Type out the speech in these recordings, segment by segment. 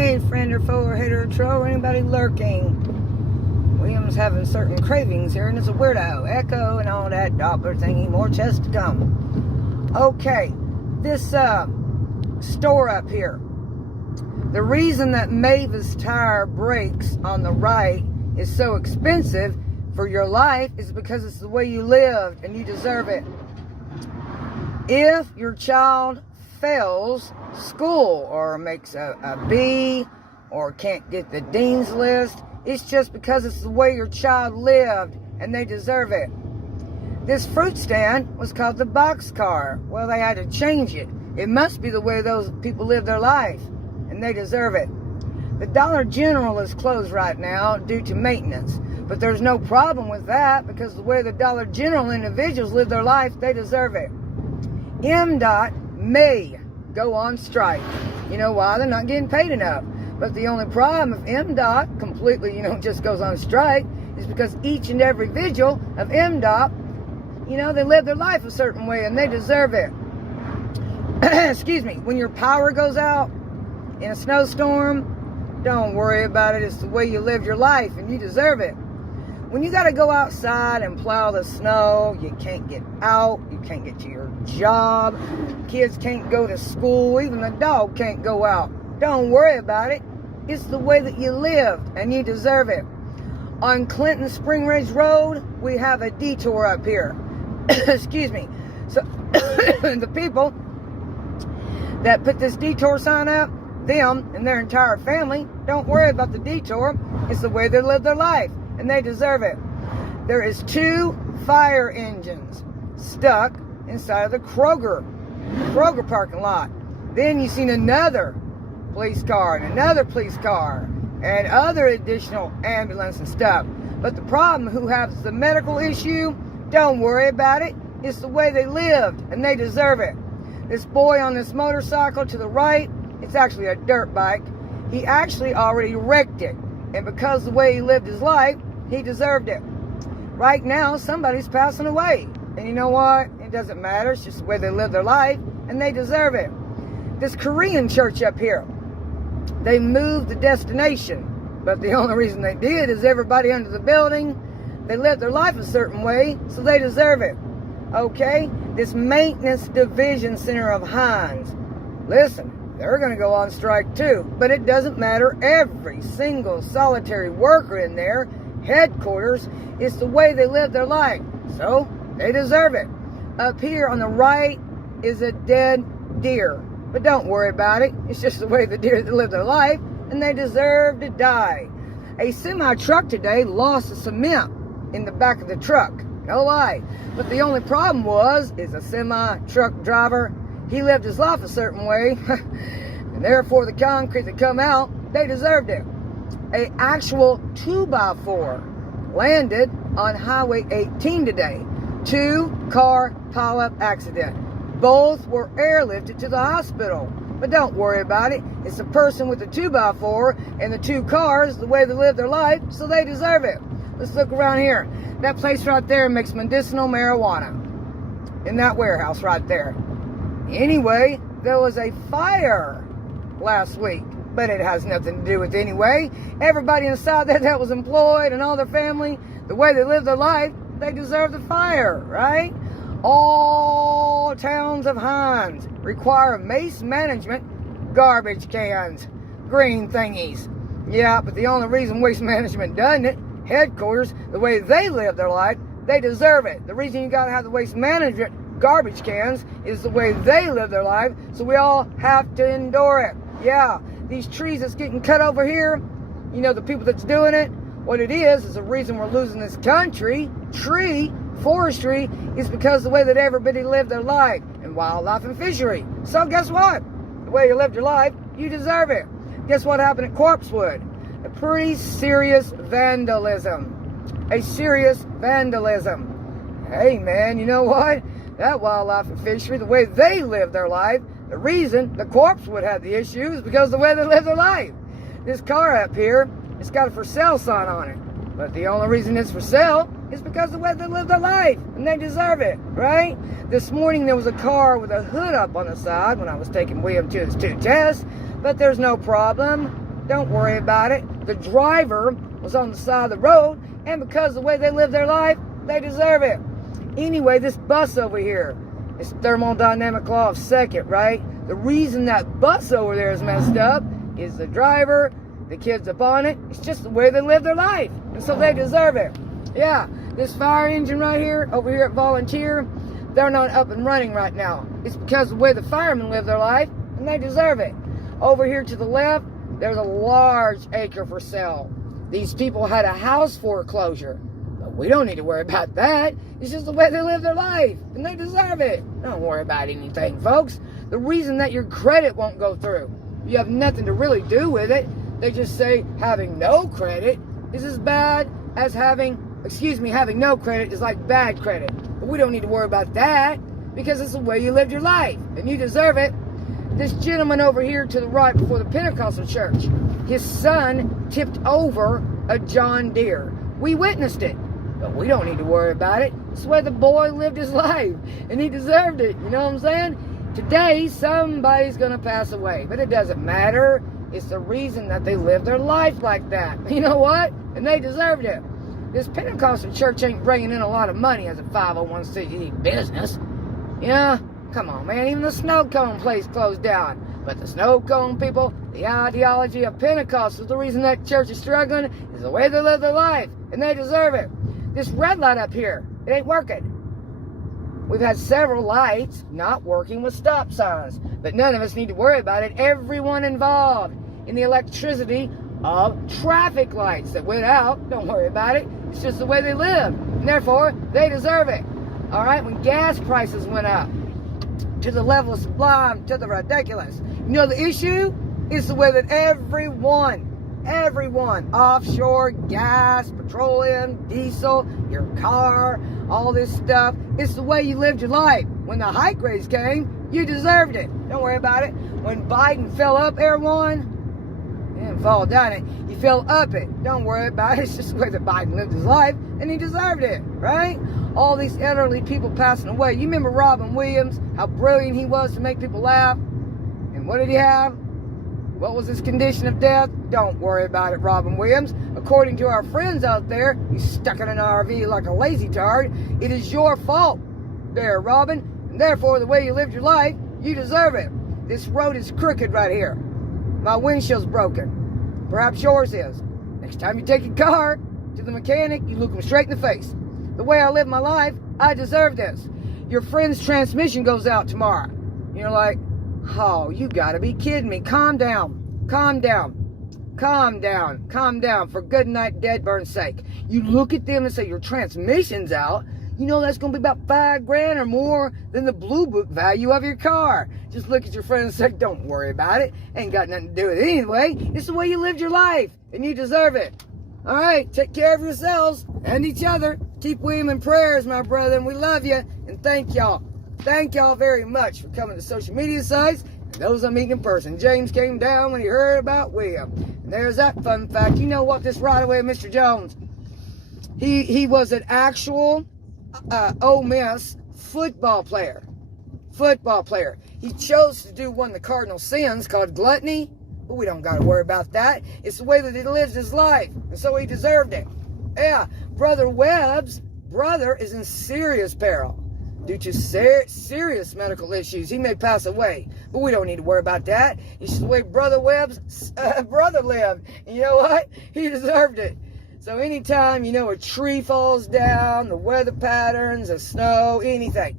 Hey, friend or foe or hater or troll or anybody lurking. William's having certain cravings here, and it's a weirdo. Echo and all that Doppler thingy. More chest to come. Okay, this store up here. The reason that Mavis tire breaks on the right is so expensive for your life is because it's the way you lived, and you deserve it. If your child fails school or makes a B or can't get the dean's list, it's just because it's the way your child lived and they deserve it. This fruit stand was called the boxcar. Well, they had to change it. It must be the way those people live their life and they deserve it. The Dollar General is closed right now due to maintenance, but there's no problem with that because the way the Dollar General individuals live their life, they deserve it. MDOT may go on strike. You know why? They're not getting paid enough. But the only problem if MDOT completely, just goes on strike is because each and every individual of MDOT, they live their life a certain way and they deserve it. Excuse me. When your power goes out in a snowstorm, don't worry about it. It's the way you live your life and you deserve it. When you got to go outside and plow the snow, you can't get out, you can't get to your job, kids can't go to school, even the dog can't go out. Don't worry about it. It's the way that you lived, and you deserve it. On Clinton Spring Ridge Road, we have a detour up here. Excuse me. So, the people that put this detour sign up, them and their entire family, don't worry about the detour. It's the way they live their life. And they deserve it. There is 2 fire engines stuck inside of the Kroger parking lot. Then you've seen another police car and another police car and other additional ambulance and stuff. But the problem, who has the medical issue, don't worry about it. It's the way they lived and they deserve it. This boy on this motorcycle to the right, it's actually a dirt bike. He actually already wrecked it. And because of the way he lived his life, he deserved it. Right now, somebody's passing away. And you know what? It doesn't matter. It's just the way they live their life, and they deserve it. This Korean church up here, they moved the destination. But the only reason they did is everybody under the building, they live their life a certain way, so they deserve it. Okay? This Maintenance Division Center of Hines. Listen. They're going to go on strike too. But it doesn't matter. Every single solitary worker in there, headquarters, it's the way they live their life. So, they deserve it. Up here on the right is a dead deer. But don't worry about it. It's just the way the deer live their life, and they deserve to die. A semi-truck today lost the cement in the back of the truck. No lie. But the only problem is a semi-truck driver, he lived his life a certain way, and therefore the concrete that come out, they deserved it. A actual 2x4 landed on Highway 18 today. 2-car pileup accident. Both were airlifted to the hospital. But don't worry about it. It's the person with the 2x4 and the 2 cars, the way they live their life, so they deserve it. Let's look around here. That place right there makes medicinal marijuana. In that warehouse right there. Anyway, there was a fire last week, but it has nothing to do with anyway. Everybody inside that was employed and all their family, the way they live their life, they deserve the fire, right? All towns of Hines require Waste Management garbage cans, green thingies. Yeah, but the only reason Waste Management doesn't it, headquarters, the way they live their life, they deserve it. The reason you gotta have the Waste Management garbage cans is the way they live their life, so we all have to endure it. Yeah, these trees that's getting cut over here, the people that's doing it, what it is the reason we're losing this country. Forestry is because the way that everybody lived their life, and wildlife and fishery. So guess what? The way you lived your life, you deserve it. Guess what happened at Corpsewood? A pretty serious vandalism. Hey man, you know what? That wildlife and fishery, the way they live their life, the reason the Corpsewood had the issue is because of the way they live their life. This car up here, it's got a for sale sign on it. But the only reason it's for sale is because of the way they live their life. And they deserve it, right? This morning there was a car with a hood up on the side when I was taking William to his 2 tests. But there's no problem. Don't worry about it. The driver was on the side of the road, and because of the way they live their life, they deserve it. Anyway, this bus over here is thermodynamic law of second, right? The reason that bus over there is messed up is the driver, the kids up on it. It's just the way they live their life, and so they deserve it. Yeah, this fire engine right here, over here at Volunteer, they're not up and running right now. It's because of the way the firemen live their life, and they deserve it. Over here to the left, there's a large acre for sale. These people had a house foreclosure. But we don't need to worry about that. It's just the way they live their life, and they deserve it. Don't worry about anything, folks. The reason that your credit won't go through, you have nothing to really do with it. They just say having no credit is as bad as having no credit is like bad credit. But we don't need to worry about that because it's the way you lived your life, and you deserve it. This gentleman over here to the right before the Pentecostal church, his son tipped over a John Deere. We witnessed it, but we don't need to worry about it. It's the way the boy lived his life, and he deserved it. You know what I'm saying? Today, somebody's going to pass away, but it doesn't matter. It's the reason that they live their life like that. You know what? And they deserved it. This Pentecostal church ain't bringing in a lot of money as a 501c business. Yeah, come on, man. Even the snow cone place closed down. But the snow cone people, the ideology of Pentecost is the reason that church is struggling, is the way they live their life, and they deserve it. This red light up here, it ain't working. We've had several lights not working with stop signs, but none of us need to worry about it. Everyone involved in the electricity of traffic lights that went out, don't worry about it. It's just the way they live, and therefore, they deserve it. All right, when gas prices went up to the level of sublime, to the ridiculous, you know the issue is the way that everyone, offshore, gas, petroleum, diesel, your car, all this stuff, it's the way you lived your life. When the high grades came, you deserved it. Don't worry about it. When Biden fell up Air One, he didn't fall down it, he fell up it. Don't worry about it. It's just the way that Biden lived his life, and he deserved it, right? All these elderly people passing away. You remember Robin Williams, how brilliant he was to make people laugh? And what did he have? What was his condition of death? Don't worry about it, Robin Williams. According to our friends out there, he's stuck in an RV like a lazy tard. It is your fault there, Robin. And therefore, the way you lived your life, you deserve it. This road is crooked right here. My windshield's broken. Perhaps yours is. Next time you take your car to the mechanic, you look him straight in the face. The way I live my life, I deserve this. Your friend's transmission goes out tomorrow. You're like, oh, you gotta be kidding me. Calm down. Calm down. Calm down. Calm down. For good night dead burn's sake. You look at them and say, your transmission's out. You know that's gonna be about $5,000 or more than the Blue Book value of your car. Just look at your friend and say, don't worry about it. Ain't got nothing to do with it anyway. It's the way you lived your life, and you deserve it. All right, take care of yourselves and each other. Keep William in prayers, my brother, and we love you. And thank y'all. Thank y'all very much for coming to social media sites and those I'm meeting in person. James came down when he heard about William. And there's that fun fact. You know what, this right away, Mr. Jones, he was an actual Ole Miss football player. He chose to do one of the cardinal sins called gluttony, but we don't got to worry about that. It's the way that he lives his life, and so he deserved it. Yeah, Brother Webb's brother is in serious peril due to serious medical issues. He may pass away, but we don't need to worry about that. It's just the way Brother Webb's brother lived. And you know what? He deserved it. So anytime, you know, a tree falls down, the weather patterns, the snow, anything.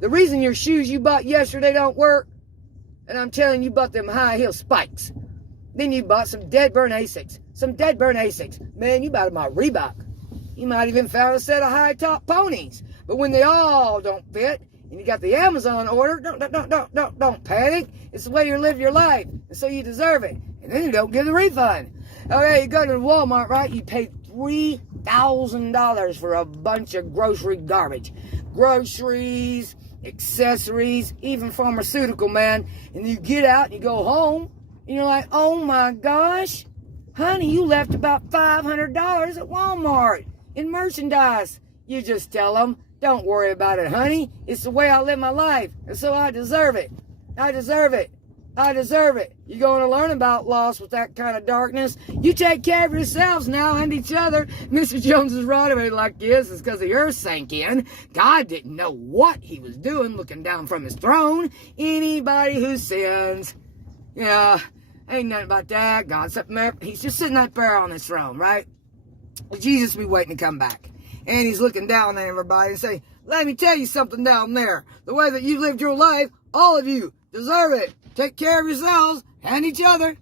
The reason your shoes you bought yesterday don't work, and I'm telling you bought them high heel spikes. Then you bought some dead burn Asics. Man, you bought them on Reebok. You might even found a set of high top ponies. But when they all don't fit, and you got the Amazon order, don't panic. It's the way you live your life, and so you deserve it. And then you don't get the refund. Okay, you go to Walmart, right? You pay $3,000 for a bunch of grocery garbage. Groceries, accessories, even pharmaceutical, man. And you get out and you go home, and you're like, oh my gosh, honey, you left about $500 at Walmart in merchandise. You just tell them, don't worry about it, honey. It's the way I live my life, and so I deserve it. I deserve it. I deserve it. You're going to learn about loss with that kind of darkness. You take care of yourselves now and each other. Mr. Jones is right about it like this. It's because the earth sank in. God didn't know what he was doing looking down from his throne. Anybody who sins, yeah, ain't nothing about that. God's up there. He's just sitting up there on his throne, right? Jesus be waiting to come back. And he's looking down at everybody and saying, let me tell you something down there. The way that you lived your life, all of you deserve it. Take care of yourselves and each other.